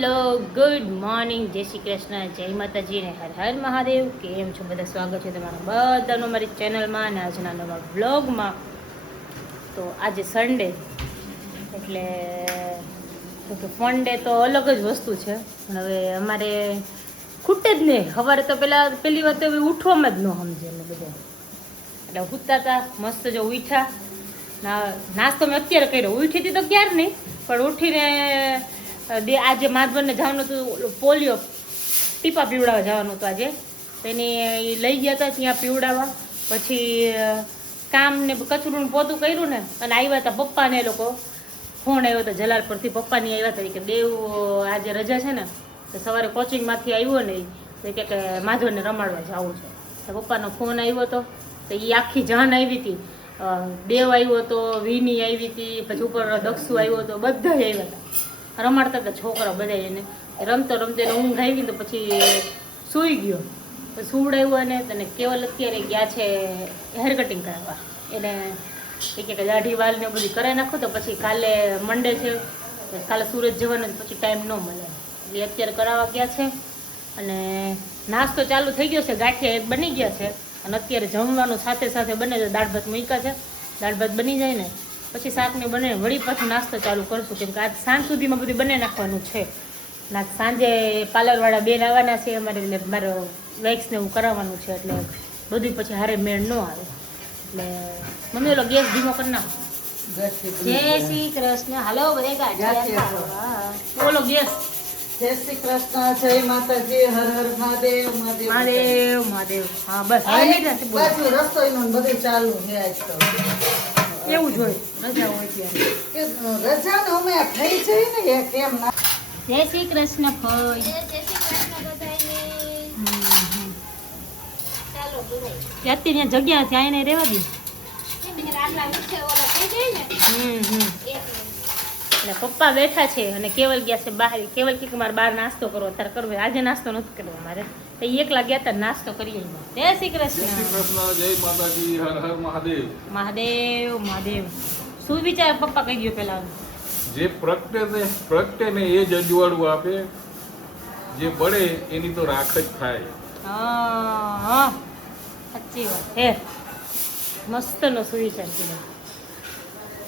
Hello good morning, જય શ્રી કૃષ્ણ, જય માતાજી ને હર હર મહાદેવ. કેમ છો બધા? સ્વાગત છે તમારા બધાનું મારી ચેનલમાં અને આજના નવા વ્લોગમાં. તો આજે સન્ડે એટલે ફન ડે તો અલગ જ વસ્તુ છે, પણ હવે અમારે ખૂટે જ નહીં. સવારે તો પહેલી વાત તો ઉઠવામાં જ ન સમજે અમે બધા, એટલે ઉઠતા હતા મસ્ત. જો ઉઠ્યા, નાસ્તો મેં અત્યારે કર્યો. ઉઠી હતી તો ક્યાર નહીં, પણ ઉઠીને આજે માધવનને જવાનું હતું, પોલિયો ટીપા પીવડાવવા જવાનું હતું આજે. એની લઈ ગયા હતા ત્યાં પીવડાવવા. પછી કામ ને કચરું પોતું કર્યું ને, અને આવ્યા હતા પપ્પાને. એ લોકો ફોન આવ્યો હતો જલાલપુરથી, પપ્પાની આવ્યા હતા કે દેવ આજે રજા છે ને, તો સવારે કોચિંગમાંથી આવ્યો ને તો કે માધવને રમાડવા જવું છે. તો પપ્પાનો ફોન આવ્યો હતો, તો એ આખી જાન આવી હતી. દેવ આવ્યો હતો, વિની આવી હતી, પછી ઉપર દક્ષુ આવ્યો હતો, બધા આવ્યા હતા. રમાડતા હતા છોકરા બધા. એને રમતો રમતો એને ઊંઘ આવી તો પછી સૂઈ ગયો. તો સુવડાવ્યો એને. અને કેવલ અત્યારે ગયા છે હેર કટિંગ કરાવવા. એને એ કે દાઢી વાળ ને બધી કરાવી નાખો, તો પછી કાલે મંડે છે, કાલે સુરત જવાનું, પછી ટાઈમ ન મળે એટલે અત્યારે કરાવવા ગયા છે. અને નાસ્તો ચાલુ થઈ ગયો છે, ગાંઠિયા બની ગયા છે. અને અત્યારે જમવાનું સાથે સાથે બને છે. દાળ ભાત મૂક્યા છે, દાળ ભાત બની જાય ને પછી શાકને બને, વળી પાછું નાસ્તો ચાલુ કરશું, કેમ કે આજ સાંજ સુધીમાં બધું બને નાખવાનું છે. ના સાંજે પાર્લરવાળા બેન આવવાના છે અમારે, એટલે મારે વેક્સને એવું કરાવવાનું છે, એટલે બધું પછી હારે મેળ ન આવે. એટલે મમ્મી ઓલો ગેસ ધીમો કરી નાખો. જય શ્રી કૃષ્ણ. હાલો બધે ગાંઠિયા ઓલો ગેસ. જય શ્રી કૃષ્ણ, જય માતાજી, હર હર મહાદેવ. મહાદેવ મહાદેવ. હા બસ બાજુ રસોઈનું બધું ચાલુ છે આજ તો. એવું જ હોય, રજા હોય ત્યારે. કે રજા ને અમે થઈ જઈ ને એ કેમ ના. જય શ્રી કૃષ્ણ ભાઈ. અત્યારે જગ્યા છે, આને રહેવા દે. એટલે પપ્પા બેઠા છે અને કેવલ ગયા છે બહાર. કેવલ કે મારે બહાર નાસ્તો કરવો, અત્યારે કરવો. આજે નાસ્તો નથી કરવો મારે, તો એકલા ગયા હતા નાસ્તો કરીએ. જય શ્રી કૃષ્ણ. જય માતાજી, હર હર મહાદેવ. મહાદેવ મહાદેવ. શું વિચાર પપ્પા કહી ગયો પેલા? જે પ્રગટે ને એ જ અજવાળું આપે, જે બળે એની તો રાખ જ થાય. હા સાચી વાત હે. મસ્તનો સુવિચાર કીધો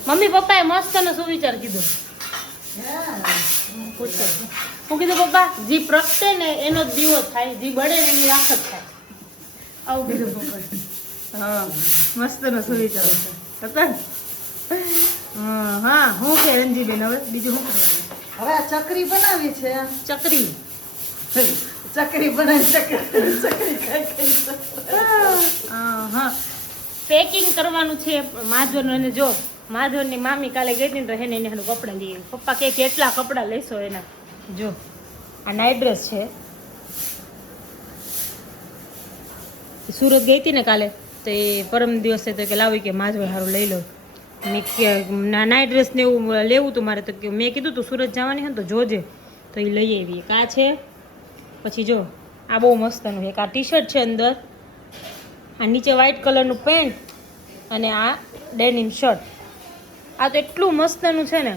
મમ્મી પપ્પાએ, મસ્તનો સુવિચાર કીધો. પૂછો હું કીધું પપ્પા, જે પ્રગટે ને એનો દીવો થાય, જે બળે ને એની રાખ જ થાય. આવું કીધું પપ્પા. હા મસ્તનો સુવિચાર હતો. હા હું કે રંજીબેન હવે બીજું શું કરવાનું? હવે આ ચકરી બનાવી છે. ચકરી બનાવી, ચકરી ખાઈ. હા પેકિંગ કરવાનું છે માધવનું. અને જો માધવની મામી કાલે ગઈ હતી તો એને એનું કપડાં લઈ આવી. પપ્પા કે કેટલા કપડાં લેશો એના? જો આ નાઇટ ડ્રેસ છે. સુરત ગઈ હતી ને કાલે, તો એ પરમ દિવસે તો કે લાવી કે માધવ સારું લઈ લો. નાઇટ ડ્રેસ ને એવું લેવું હતું મારે, તો મેં કીધું તું સુરત જવાની હોય તો જોજે, તો એ લઈ આવી. આ છે. પછી જો આ બહુ મસ્તનું એક આ ટી શર્ટ છે અંદર, આ નીચે વ્હાઈટ કલરનું પેન્ટ, અને આ ડેનિમ શર્ટ. આ તો એટલું મસ્તનું છે ને,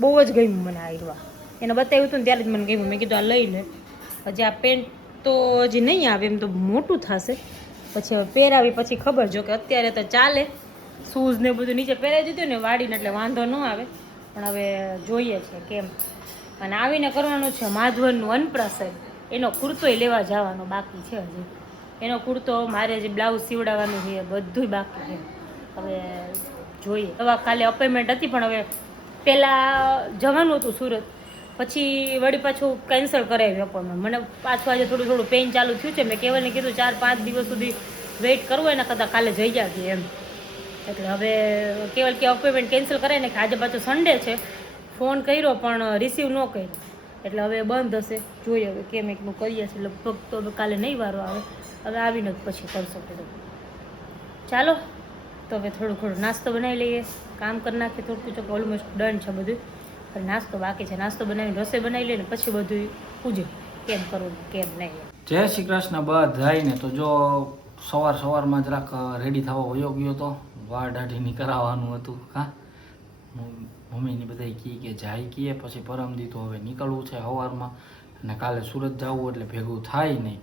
બહુ જ ગમ્યું મને. આવ્યા એને બતાવ્યું હતું ને ત્યારે જ મને ગમ્યું. મેં કીધું આ લઈ લે. હજી આ પેન્ટ તો હજી નહીં આવે, એમ તો મોટું થશે, પછી હવે પહેરાવી પછી ખબર. જો કે અત્યારે તો ચાલે. શૂઝ ને બધું નીચે પહેરાવી દીધું ને વાડીને, એટલે વાંધો ન આવે. પણ હવે જોઈએ છે કેમ. અને આવીને કરવાનું છે માધવનનું અન્નપ્રાશન. એનો કુર્તોય લેવા જવાનો બાકી છે હજી. એનો કુર્તો મારે જે બ્લાઉઝ સીવડાવવાનું છે બધુંય બાકી છે. હવે જોઈએ. દવા કાલે અપોઇન્ટમેન્ટ હતી, પણ હવે પહેલાં જવાનું હતું સુરત, પછી વળી પાછું કેન્સલ કરાવ્યું અપોઇન્ટમેન્ટ. મને પાછું આજે થોડું પેઇન ચાલુ થયું છે. મેં કેવલને કીધું 4-5 દિવસ સુધી વેઇટ કરવો, એના કરતાં કાલે જઈ જજે એમ. એટલે હવે કેવલ કે અપોઇન્ટમેન્ટ કેન્સલ કરાય ને, કે આજે પાછું સન્ડે છે. ફોન કર્યો પણ રિસીવ ન કર્યો, એટલે હવે બંધ હશે. જોઈએ હવે કેમ એકનું કરીએ છીએ. લગભગ તો કાલે નહીં વારો આવે, હવે આવીને જ પછી કરશો. ચાલો તો હવે થોડું નાસ્તો બનાવી લઈએ, કામ કરી નાખીએ. થોડું ચોખ્ખું ઓલમોસ્ટ ડન છે બધું. હવે નાસ્તો બાકી છે. નાસ્તો બનાવીને રસોઈ બનાવી લઈએ ને પછી બધું પૂછે કેમ કરવું કેમ નહીં. જય શ્રી કૃષ્ણ બધાઈને. તો જો સવારમાં જરાક રેડી થવા વયો ગયો તો, વાળ દાઢીની કરાવવાનું હતું. હા મમ્મીની બધા કે જાય કીએ પછી પરમદી તો હવે નીકળવું છે સવારમાં અને કાલે સુરત જવું એટલે ભેગું થાય નહીં.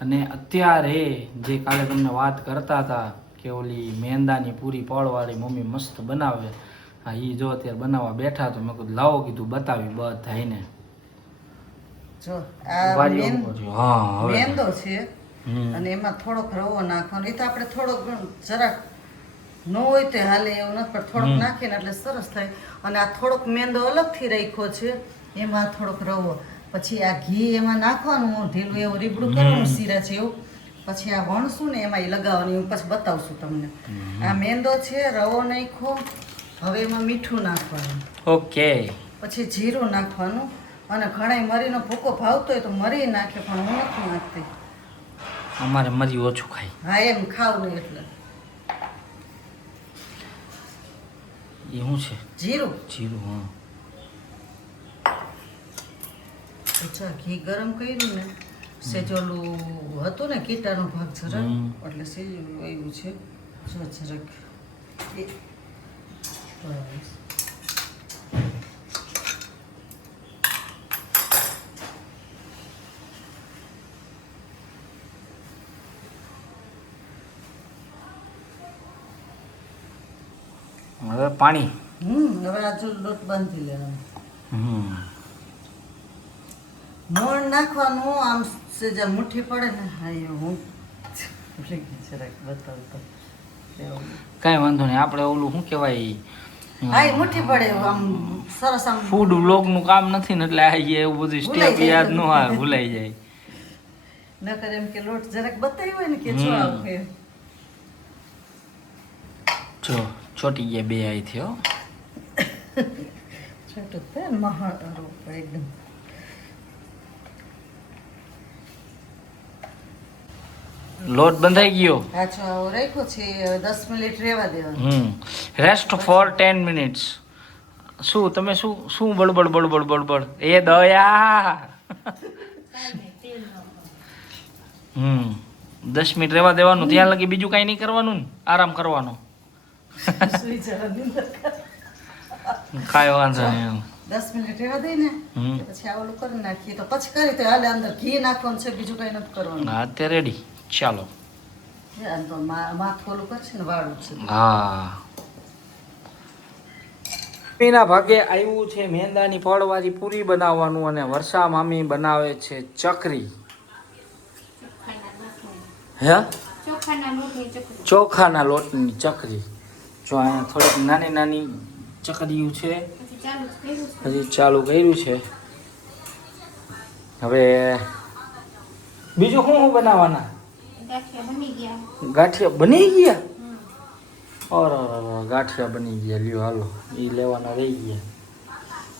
અને અત્યારે જે કાલે તમને વાત કરતા હતા કે ઓલી મેંદાની પૂરી પળવાળી મમ્મી મસ્ત બનાવે, હા એ જો અત્યારે બનાવવા બેઠા તો મેં કીધું લાવો કીધું બતાવી બધાને. જો આ હા હવે મેંદો છે અને એમાં થોડોક રવો નાખવાનો. એ તો આપણે થોડોક જરાક ન હોય તો હાલે એવું નથી, પણ થોડોક નાખીને એટલે સરસ થાય. અને આ થોડોક મેંદો અલગથી રાખ્યો છે, એમાં થોડોક રવો, પછી આ ઘી એમાં નાખવાનું, ઢીલું એવું રીબડું કરવાનું શીરા છે એવું, પછી આ વણશું ને એમાં એ લગાવવાનું. હું પછી બતાવશું તમને. આ મેંદો છે, રવો નાખ્યો, હવે એમાં મીઠું નાખવાનું, ઓકે, પછી જીરું નાખવાનું. અને ઘણા મરીનો ભૂકો ભાવતો હોય તો મરી નાખે, પણ હું નથી નાખતી. અમારે મરી ઓછું ખાય. હા એમ ખાવ નહીં એટલે એ શું છે? જીરું. જીરું. હા અચ્છા, ઘી ગરમ કર્યું ને સેજોલું હતું ને કીટાનો ભાગ જરાક, એટલે સેજોલું આવ્યું છે જો જરાક બસ. હવે પાણી. હવે આજુ લોટ બાંધી લેવાનો, હમ મોણ નાખવાનું. આમ સેજા મુઠ્ઠી પડે ને, હા એ હું ભૂલી ગઈ જરાક બતાવતો. કાંઈ વાંધો નહીં. આપણે ઓલું શું કહેવાય, હા એ મુઠ્ઠી પડે આમ સરસ આમ. ફૂડ વ્લોગનું કામ નથી ને એટલે આ એવું બધું સ્ટેપ યાદ ન આવે, ભૂલાઈ જાય. નકર એમ કે લોટ જરાક બતાવ્યું હોય ને કે જો આવું એમ. જો ચોટી ગયા બે આઈથી હો. છોટું થાય ને મહારો એકદમ. લોટ બંધાઈ ગયો. આછો આવો રાખ્યો છે, 10 મિનિટ રહેવા દેવાનું. Rest for 10 minutes. શું તમે શું બળબડ બળબડ બળબડ એ દયા. 10 મિનિટ રહેવા દેવાનું, ત્યાં લગી બીજું કઈ નહીં કરવાનું ને, આરામ કરવાનો. સુઈ જવાની અંદર. કાંઈ વાંધો નહીં. 10 મિનિટ રહેવા દઈ ને પછી આ ઓલું કરી નાખીએ તો પછી કરી તો હાલે. અંદર ઘી નાખવાનું છે, બીજું કઈ નથી કરવાનું. હા અત્યારે રેડી. ચાલો. તો માથું ઓલું કરશે ને વાળું છે. હા મમ્મીના ભાગે આવ્યું છે મેંદાની ફળવાળી પૂરી બનાવવાનું, અને વર્ષા મામી બનાવે છે ચકરી. હે ચોખાના લોટની ચકરી. જો અહીંયા થોડીક નાની નાની ચકરીયું છે, હજી ચાલુ કર્યું છે. હવે બીજું શું બનાવવાના? ગાંઠિયા બની ગયા. અરે ગાંઠિયા બની ગયા. લ્યો હાલો, એ લેવાના રહી ગયા.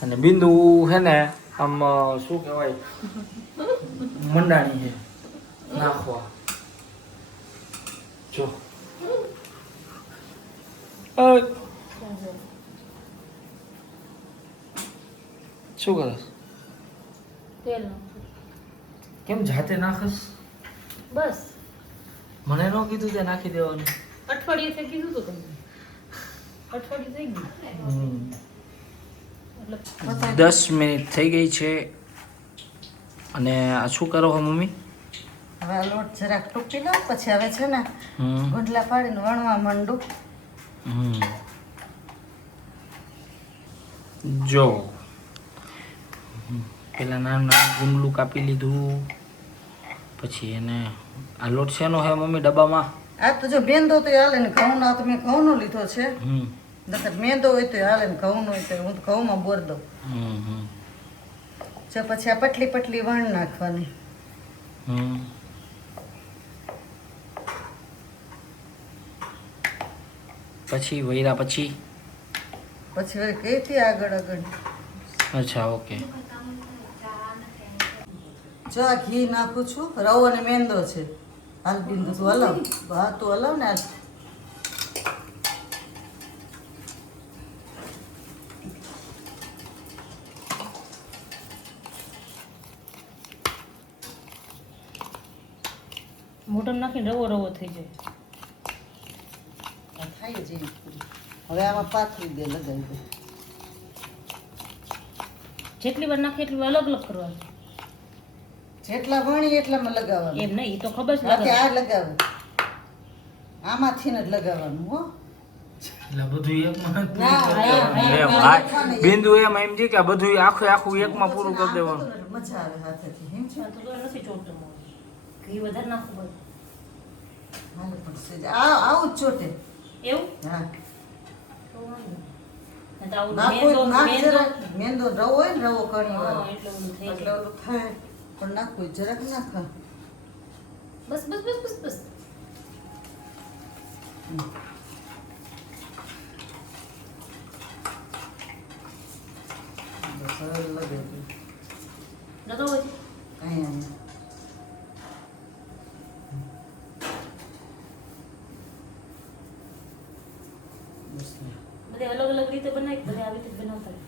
અને બિંદુ હે ને આમ શું કહેવાય, મંડાણી છે નાખવા. જો શું કરસ? તેલ કેમ જાતે નાખસ? બસ મને ન કીધું તે નાખી દેવાનું. અઠવાડિયે કીધું તો તમને, અઠવાડિયું થઈ ગયું. 10 મિનિટ થઈ ગઈ છે. અને આ શું કરો હો મમ્મી? હવે આ લોટ જરાક ટૂંકી લો, પછી હવે છે ને ગુંડલા પાડીને વણવા માંડું. જો પેલા નાનું નાનું ગુંડલું કાપી લીધું, પછી એને આ લોટ શેનો હે મમ્મી ડબ્બામાં? આ તો જો મેંદો તો હાલે ને ઘઉં ના, તો મેં ઘઉંનો લીધો છે. નકર મેંદો હોય તો હાલે ને ઘઉંનો હોય તો હું તો ઘઉંમાં બોર દઉં. જો પછી આ પટલી પટલી વણ નાખવાની. પછી વૈરા પછી પછી કઈથી આગળ આગળ. અચ્છા ઓકે. જો આ ઘી નાખું છું, રવો અને મેંદો છે. હાલ બિંદુ તું હલાવ. હા તું હલાવ ને હાલ. મોટર નાખીને રવો રવો થઈ જાય. થાય જ એવી પૂરી. હવે આમાં પાથરી દે, લગાવી દે. જેટલી વાર નાખે એટલી વાર અલગ અલગ કરવાનું જેટલા વણી એટલામાં લગાવવાનું એમ નહીં, એ તો ખબર છે બાકી લગાવ. આ લગાવું આમાંથી જ લગાવવાનું હો એટલે બધું એકમાં જ ના, પૂરું હા, કરી હા, દેવાનું. હા, એમ, હા, બિંદુ એમ છે કે આ બધું આખું એકમાં પૂરું કરી દેવાનું. મજા આવે હાથેથી હિમ છે આ તો કોઈ નથી ચોટતું મને. ઘી વધારે નાખવું પડે. હાલે પણ સેજ આવું જ ચોટે એવું હા તો વાંધો નહીં. નહીં તો આવું નાખવું નાખ મેંદો- જરાક મેંદો રવો હોય ને રવો કણી હા, વાળો એટલે બધું થઈ એટલે જાય. ઓલું થાય પણ નાખવું જરાક નાખા બસ બસ બસ બસ બસ સરળ લગે લગાવો છે. કઈ આમ બસ ને. બધે અલગ અલગ રીતે બનાવી બધે આવી રીતે બનાવતા હોય.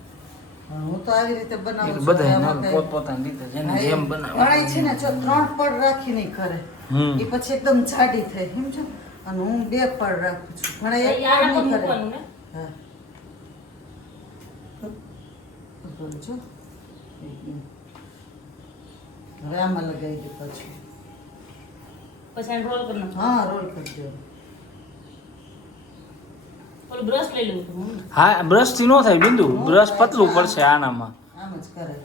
હા, હું તો આવી રીતે બનાવું છું. બધાય આમાં ના કઈ- પોતપોતાની રીતે જેને હા, જેમ એ બનાવે. કઢાઈ છે ને જો 3 પડ રાખી નહીં કરે હમ. એ પછી એકદમ જાડી થાય સમજો અને હું 2 પડ રાખું છું ઘણા એક આ પડ રાખો નહીં કરે મૂકવાનું ને. હા બોલો છો હવે આમાં લગાવી દે પછી પછી આને રોલ કરી નાખો. હા રોલ કરી દો ઓલું બ્રશ લઈ લેવું હતું મમ્મી. હા, બ્રશ થી નો થાય બિંદુ, બ્રશ પતલું પડશે આનામાં. આમ જ કરે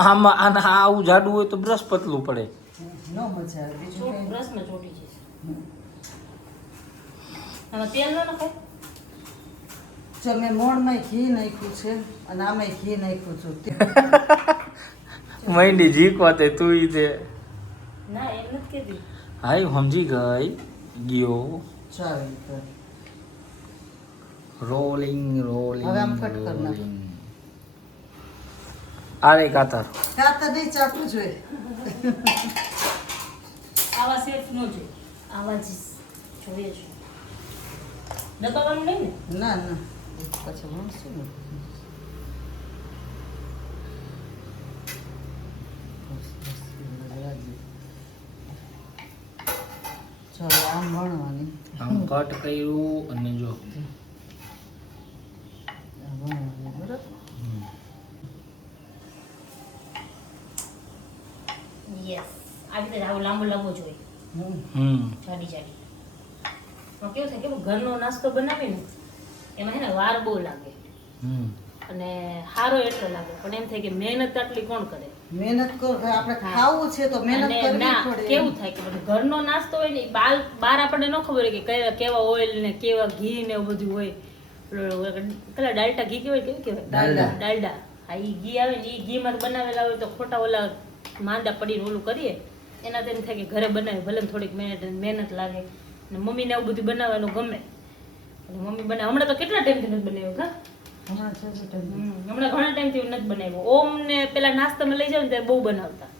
આમાં આવું જાડું હોય તો બ્રશ પતલું પડે. નો મજા આવે બીજું ચોટ કઈ બ્રશમાં ચોટી જશે. હમ. આમાં તેલ ન નખાય. જો મેં મોણમાં ઘી નાખ્યું છે અને આમાં ઘી નાખ્યું છું મૈંડી જીકવા તે તું ઈ તે. ના એમ નથી કહેતી. હાય સમજી ગઈ ગયો. ચાલ કર રોલિંગ રોલિંગ. હવે આમ કટ કર નાખ. rolling. આરે કાતર. કાતર નહીં ચાકુ જોઈએ આવા સેફ ન જોઈએ. આવા જ જોઈએ છે. દબાવવાનું નહીં ને. ના ના પછી ભણશું ને ચાલો આમ ભણવાની આમ કટ કર્યું અને જો આમ ભણવાની બરાબર યસ આવી રીતે આવું લાંબુ લાંબુ જોઈએ. હમ. જાડી જાડી. એમાં કેવું થાય કે ઘરનો નાસ્તો બનાવીએ ને એમાં હે ને વાર બહુ લાગે અને સારો એટલો લાગે પણ એમ થાય કે મહેનત આટલી કોણ કરે. મહેનત કરો આપણે ખાવું છે તો મહેનત અને કરવી ના પડે કેવું થાય કે બધું ઘરનો નાસ્તો હોય ને ઈ બહાર આપણને ન ખબર હોય કે કેવા ઓઇલ ને કેવા ઘી ને એવું બધું હોય. પેલા ડાલટા ઘી કેવાય કેવું કહેવાય ડાલડા. ડાલડા. હા ઈ ઘી આવે ને ઈ ઘીમાં બનાવેલા હોય તો ખોટા ઓલા માંદા પડીને ઓલું કરીએ એના તેમ થાય કે ઘરે બનાવે ભલે ને થોડીક મહેનત લાગે ને મમ્મીને આવું બધું બનાવવાનું ગમે અને મમ્મી બનાવે હમણાં તો કેટલા ટાઈમથી નથી બનાવ્યું હા હમણાં છે તો time. હમણાં ઘણા ટાઈમથી નથી બનાવ્યું. ઓમ ને પેલા નાસ્તામાં લઈ જાવ ને ત્યારે બહુ બનાવતા.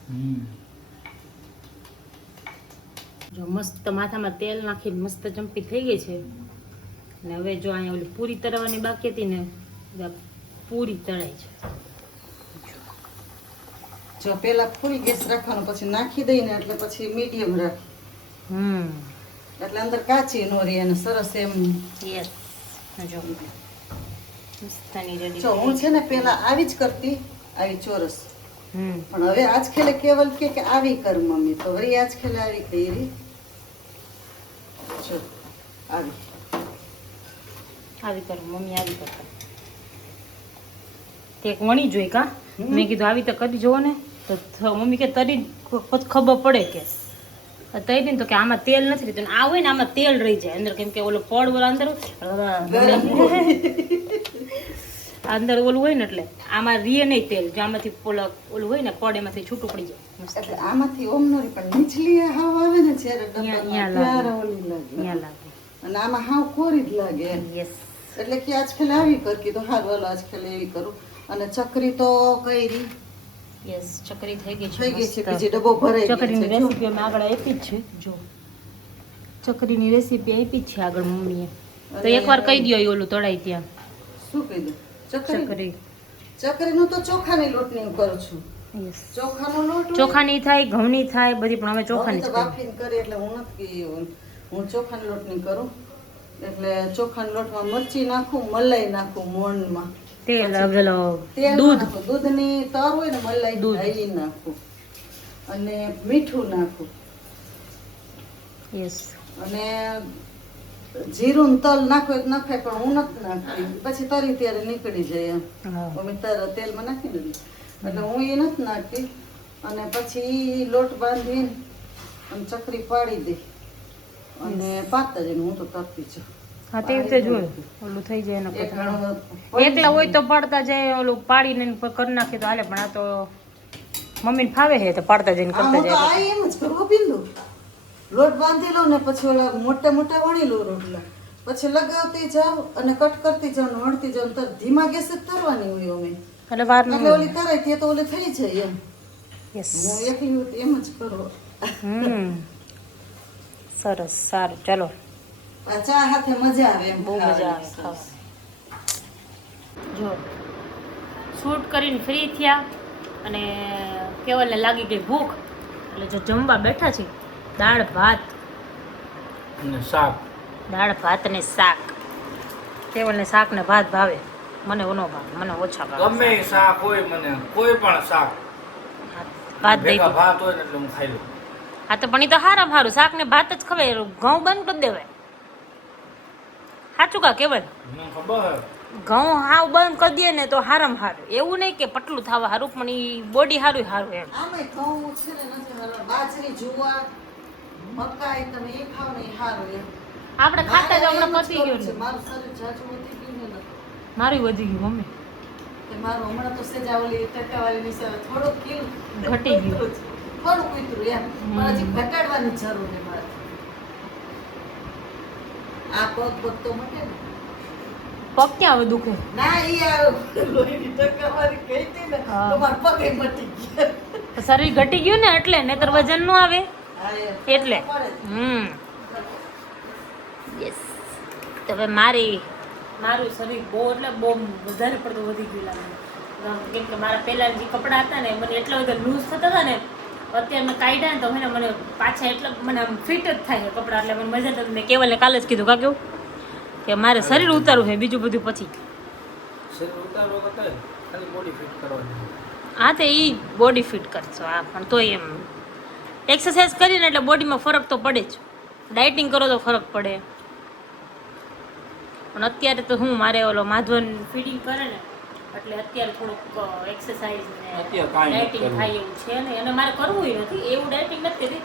જો મસ્ત માથામાં તેલ નાખીને મસ્ત ચંપી થઈ ગઈ છે અને હવે જો અહીંયા ઓલી પૂરી તળવાની બાકી હતી ને એટલે આ પૂરી તળાય છે. જો પેલા ફૂલ ગેસ રાખવાનો પછી નાખી દઈને એટલે પછી મીડિયમ રાખ એટલે અંદર કાચી નો રહે અને સરસ એમ યસ જો મસ્તની રેડી. જો હું છે ને પેલા આવી જ કરતી આવી ચોરસ હમ પણ હવે આજ ખેલે કેવલ કે આવી કર મમ્મી તો વળી આજ ખેલે આવી કરી જો આવી આવી કરો મમ્મી આવી કરતા તે એક વણી જોઈ કા મેં કીધું આવી તો કરી જોવો ને તો મમ્મી કે તરી પછી ખબર પડે કે તઈ ને તો કે આમાં તેલ નથી રહેતું આ હોય ને આમાં તેલ રહી જાય અંદર કેમ કે ઓલો પડ ઓલા અંદર અંદર ઓલું હોય ને એટલે આમાં રીએ નહીં તેલ જો આમાંથી ઓલું હોય ને પડ એમાંથી છૂટું પડી જાય મસ્ત. એટલે આમાંથી ઓમ નો રહે પણ નીચલી હાવ આવે ને જ્યારે અહીંયા ડબ્બામાં લાગે. ત્યારે ઓલી લાગે અહીંયા લાગે અને આમાં હાવ કોરી જ લાગે એમ. યસ એટલે કે આજ ખેલે આવી કર કીધું હાલ વાલો આજ ખેલે એવી કરું અને ચકરી તો કઈ રી યસ ચકરી થઈ ગઈ થઈ ગઈ છે મસ્ત. બીજી ડબ્બો ભરાઈ ગયો ચકરીની છે જો. રેસીપી અમે આગળ આપી જ છે જો ચકરીની રેસીપી આપી જ છે આગળ મમ્મીએ તો એકવાર કહી દ્યો એ ઓલું તળાઈ ત્યાં શું કીધું ચકરી ચકરી ચકરીનું તો ચોખાની લોટની હું કરું છું યસ ચોખાનો લોટ હોય, ચોખાની થાય ઘઉંની થાય બધી પણ અમે ચોખાની હવે જ તો કરીએ. બાફીને કરી એટલે હું નથી હું ચોખાની લોટની કરું એટલે ચોખાના લોટમાં મરચી નાખું મલાઈ નાખું મોણમાં તેલ પેલો તેલ દૂધ નાખો, દૂધની તર હોય ને મલાઈ દૂધ. એ નાખું અને મીઠું નાખું યસ અને જીરું ને તલ નાખો એક નખાય પણ હું નથી નાખતી પછી તરી ત્યારે નીકળી જાય એમ હા અમે તેલમાં નાખી દીધી એટલે હું એ નથી નાખતી અને પછી ઈ લોટ બાંધીને અને ચકરી પાડી દે અને પાતા જઈને હું તો તરતી છું હા તે રીતે જોયું ઓલું થઈ જાય એનો એક પછી ઘણો એકલા હોય તો પાડતા જાય ઓલું પાડીને કરી નાખીએ તો હાલે પણ આ તો મમ્મીને ફાવે છે તો પાડતા જઈને હા, કરતા હું તો જાય આ એમ જ કરું બિંદુ લોટ બાંધી લઉં ને પછી ઓલા મોટા મોટા વણી લઉં રોટલા પછી લગાવતી જાઉં અને કટ કરતી જાઉં ને વણતી જાઉં તો ધીમા ગેસે જ તરવાની હોય અમે એટલે વાર એટલે ઓલી તરાય તે તો ઓલી થઈ જાય એમ યસ હું એકલી હોત એમ જ કરું સરસ સારું ચલો આ ચા હાથે મજા આવે એમ બહુ મજા આવે ખાવાની. ખાવા જો શૂટ કરીને ફ્રી થયા અને કેવલને લાગી ગઈ ભૂખ એટલે જો જમવા બેઠા છે દાળ ભાત અને શાક દાળ ભાત ને શાક કેવલને શાક ને ભાત ભાવે મને ઓનો ભાવે મને ઓછા ભાવે ગમે એ શાક હોય મને કોઈ પણ શાક ભાત દઈ ભેગા દો ભાત હોય ને એટલે હું ખાઈ લઉં. હા તો પણ એ તો હારું શાક ને ભાત જ ખવાય ઘઉં બંધ કરી દેવાય સાચું કા કેવલ મને ખબર હે. ઘઉં હાવ બંધ કરી દે ને તો હારામ હારું એવું નહીં કે પટલું થવા હારું પણ એ બોડી હારું હારું એમ આમાંય ઘઉં છે ને નથી હારવા. બાજરી જુવાર મકાઈ તમે એ ખાવ ને એ હારું એમ આપણે ખાતા જ મારે હમણાં એમ જ પતી કરવું ગયું છે. ને મારું શરીર જાજુ વધી ગયું ને નથી. મારું વધી ગયું મમ્મી તે મારું હમણાં તો સેજા ઓલી ટકાવાળીની સાથે થોડુંક કીધું ઘટી ગયું. થોડું કીધું એમ પણ હજી ઘટાડવાની જરૂર છે મારે આ પગ તો મટે ને પગ ક્યાં હવે દુખે ના ઈ આ લોહીની ટકાવાળી કહી હતી ને હા. તો મારા પગે મટી ગયા શરીર ઘટી ગયું ને એટલે નહીતર વજન નું આવે હા, એમ. એટલે પડે જ. યસ તો હવે મારું શરીર બહુ એટલે બહુ વધારે પડતું વધી ગયું લાગે કેમ કે મારા પહેલા જે કપડાં હતા ને મને એટલા બધા લૂઝ થતા હતા ને અત્યારે મેં કાઢ્યા ને તો હે ને મને પાછા એટલા મને આમ ફિટ જ થાય છે કપડાં એટલે મને મજા નથી મેં કેવલને કાલે જ કીધું કાક્યું કે મારે શરીર ઉતારવું છે બીજું બધું પછી શરીર ઉતારવા કરતાં ખાલી બોડી ફિટ કરવાની. હા તો એ બોડી ફિટ કરશો હા પણ તોય એમ એક્સરસાઇઝ કરીને એટલે બોડીમાં ફરક તો પડે જ ડાયટિંગ કરો તો ફરક પડે પણ અત્યારે તો હું મારે ઓલો માધવન ફીડિંગ કરે ને એટલે અત્યારે થોડુંક એક્સરસાઇઝ ને અત્યારે કાંઈ નથી ડાયટિંગ કરવું. થાય એવું છે ને અને મારે કરવું નથી એવું ડાયટિંગ નથી કરતી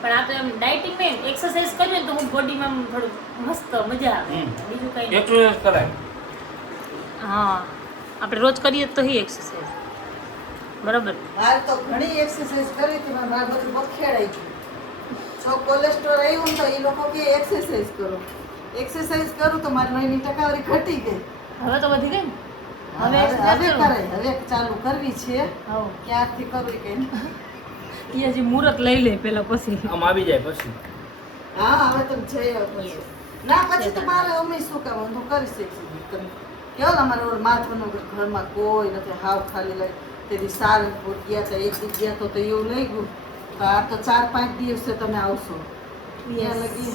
પણ આપણે એમ ડાયટિંગ મેં એક્સરસાઇઝ કરીએ ને તો હું બોડીમાં થોડું મસ્ત મજા આવે હમ. બીજું કંઈ નહીં. એક્સરસાઇઝ કરાય. હા આપણે રોજ કરીએ તો હી એક્સરસાઇઝ બરાબર મારે તો ઘણી એક્સરસાઇઝ કરી હતી પણ મારે બધું બખેડાઈ ગયું જો કોલેસ્ટ્રોલ આવ્યું ને તો એ લોકો કે એક્સરસાઇઝ કરો એક્સરસાઇઝ કરું તો મારી લોહીની ટકાવારી ઘટી ગઈ હવે તો વધી ગઈ ને હવે હવે exercise હવે કરવું. કરાય હવે ચાલુ કરવી છે હવ ક્યારથી કરવી કે એ હજી મુહૂર્ત લઈ લે પેલા પછી આમ આવી જાય પછી હા હવે તમે જઈ આવો પછી ના પછી તો મારે અમે શું કામ હું તો કરી શકીશ તમે કેવો ને અમારે ઓલું માથાનું ઘરમાં કોઈ નથી હાવ ખાલી લાગે તેથી સારંગપુર ગયા હતા એક દી ગયા તો એવું લઈ ગયું તો આ તો 4-5 દિવસે તમે આવશો ત્યાં લગી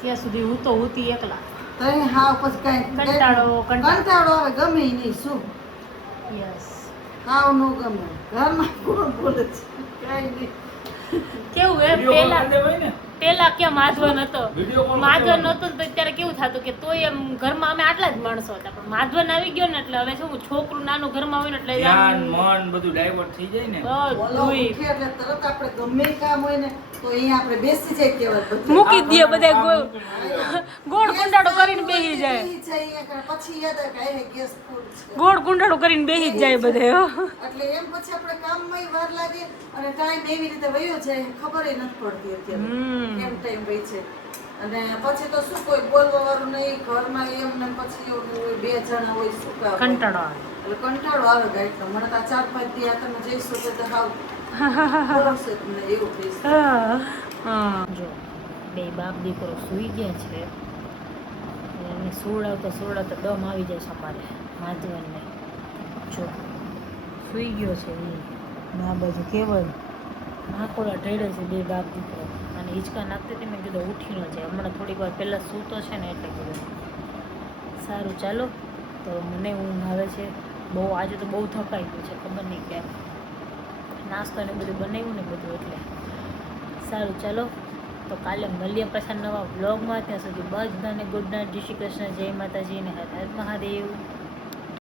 ત્યાં સુધી હું તો હોતી એકલા તઈ હાવ પછી કાંઈ કંટાળો. કંટાળો આવે ગમે ઈ નહીં શું યસ હાવ નો ગમે ઘરમાં કોણ બોલે છે કાંઈ નહીં કેવું એ Video call પેલા કરી દેવાય ને? પેલા ક્યાં માધવન હતો Video call માધવન કરી નતો તો ત્યારે કેવું થતું કે તોય એમ ઘરમાં અમે આટલા જ માણસો હતા પણ માધવન આવી ગયો ને એટલે હવે શું છોકરું નાનું ઘરમાં હોય ને એટલે ધ્યાન આમ મન બધું ડાયવર્ટ થઈ જાય ને બોલો બધુંય ઉઠે એટલે તરત આપણે ગમે ઈ કામ હોય ને તો અહીંયા આપણે બેસી જાય કહેવાય બધું મૂકી દઈએ બધા આ ગોળ ગોળ કુંડાળો કરીને બેસી જાય બેસી જાય કે પછી યાદ આવે કે આ ગેસ ફૂલ છે ગોળ કુંડાળો કરીને બેસી જ જાય બધે હો. એટલે એમ પછી આપણે કામમાં વાર લાગે અને ટાઈમ એવી રીતે વયો જાય ખબર નથી પડતી અત્યારે હમ. કેમ ટાઈમ વહી છે અને પછી તો શું કોઈ બોલવા વાળું નહીં ઘરમાં એમ ને પછી એવું હોય બે જણા હોય શું કામ હોય. કંટાળો આવે એટલે કંટાળો આવે ગાઈડનો મને તો આ 4-5 દી આ તમે જઈશો તો હાવ બોલશે જ નહીં એવું થઈશે જો બે બાપ દીકરો સૂઈ ગયા છે એને સુવડાવતા દમ આવી જાય છે અમારે માધવનને જો સૂઈ ગયો છે એ આ બાજુ કેવલ નાકોડા ઢળે છે બે બાપ દીકરો અને હિંચકા નાખતી હતી મેં કીધું ઉઠી ન જાય હમણાં થોડીક વાર પહેલાં સૂતો છે ને એટલે કીધું સારું ચાલો તો મને ઊંઘ આવે છે બહુ. આજે તો બહુ થકાઈ ગયું છે, ખબર નહીં કેમ. નાસ્તો ને બધું બનાવ્યું ને બધું એટલે. સારું ચાલો, તો કાલે મળીએ પાછા નવા વ્લોગમાં. ત્યાં સુધી બધાને ગુડ નાઇટ, જય શ્રી કૃષ્ણ, જય માતાજી ને હર હર મહાદેવ.